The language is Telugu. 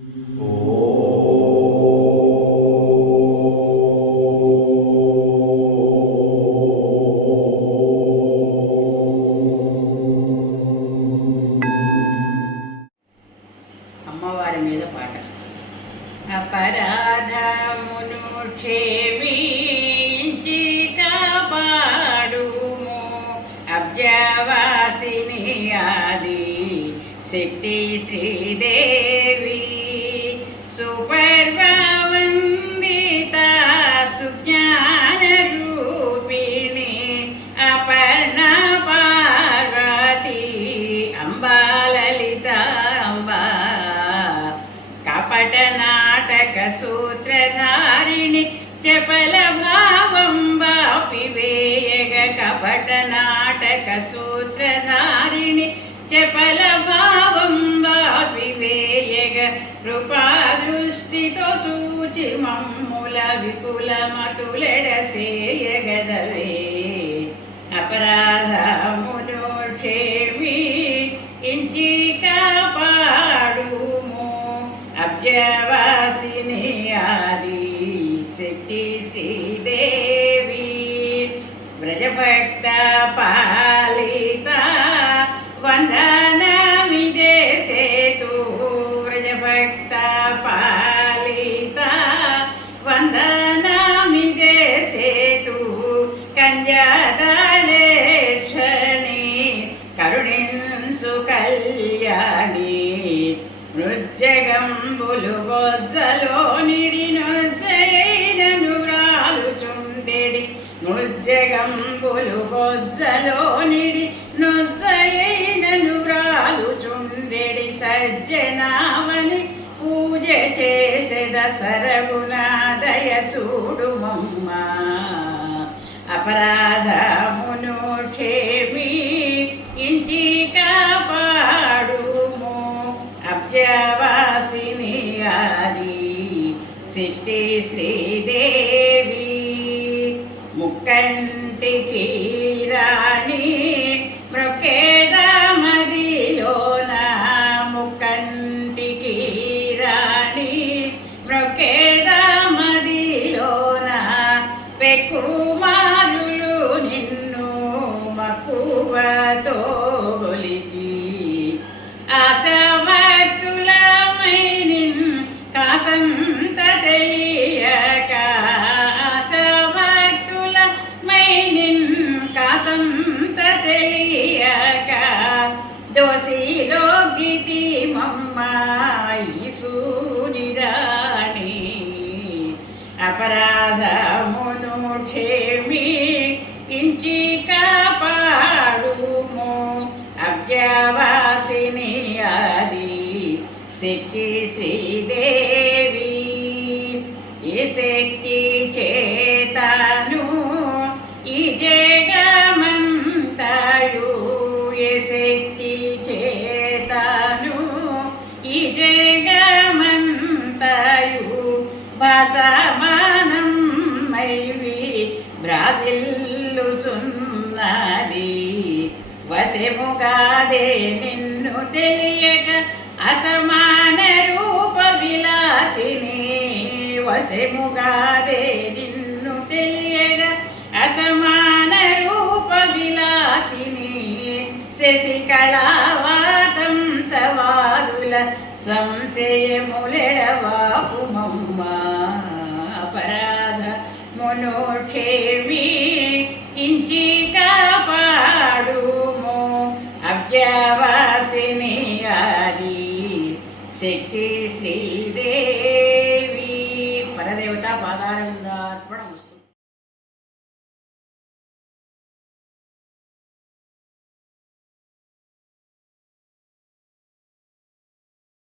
అమ్మవారి మీద పాట. అపరాధమును క్షేమించి కాపాడుము. అబ్జవాసిని ఆది శక్తి శ్రీదేవి. సూత్రధారిణి చపల భావం బాపి వేయగ కపట నాటక సూత్రధారిణి చపల భావం బాపి వేయగ కృపా దృష్టితో సూచి మమ్ముల విపుల మతులెడసేయగదవే అపరాధమును వ్రజభక్త పాలిత వందనమిదే సేతు వ్రజభక్త పాలిత వందనమిదే సేతు కంజదళేక్షణి కరుణింసు కళ్యాణి నృత్యగంబులు బొజ్జలో నిడి జగంబులు బొజ్జలో నిడి నొజ్జైనను వ్రాలుచుండెడి సజ్జనామని పూజ చేసెద సరగునాదయ చూడుమమ్మ. అపరాధమును క్షేమి ఇంచి కాపాడుము అబ్జవాసిని ఆది సిట్టి శ్రీ మృకేదమదిలోన పెక్కుమారులు నిన్ను మక్కువతో గొలిచి ఆశభక్తులమై నిన్ కాసంత తెలియక ఆశభక్తులమై నిన్ కాసంత తెలియక దోషిలో గితి మమ్మాయి సూనిరాణి అపరాధమును క్షేమి ఇంచి కాపాడుము అవ్యవాసిని అది శక్తి శ్రీదేవి. ఈ శక్తి చేతను? ఈ జగమంతయు ఏ శక్తి చేతను? ఈ జగమంతయు భాసమానం బ్రాజిల్లుచున్నది వశముగాదే నిన్ను తెలియక అసమాన రూప విలాసిని. వశముగాదే నిన్ను తెలియక అసమాన రూప విలాసిని. శశికళావాతం సవారుల సంశయములెడవాపుమమ్మ. అపరాధ మునోక్షేమి శక్తి శ్రీదేవి పరదేవత పాదారవిందార్పణం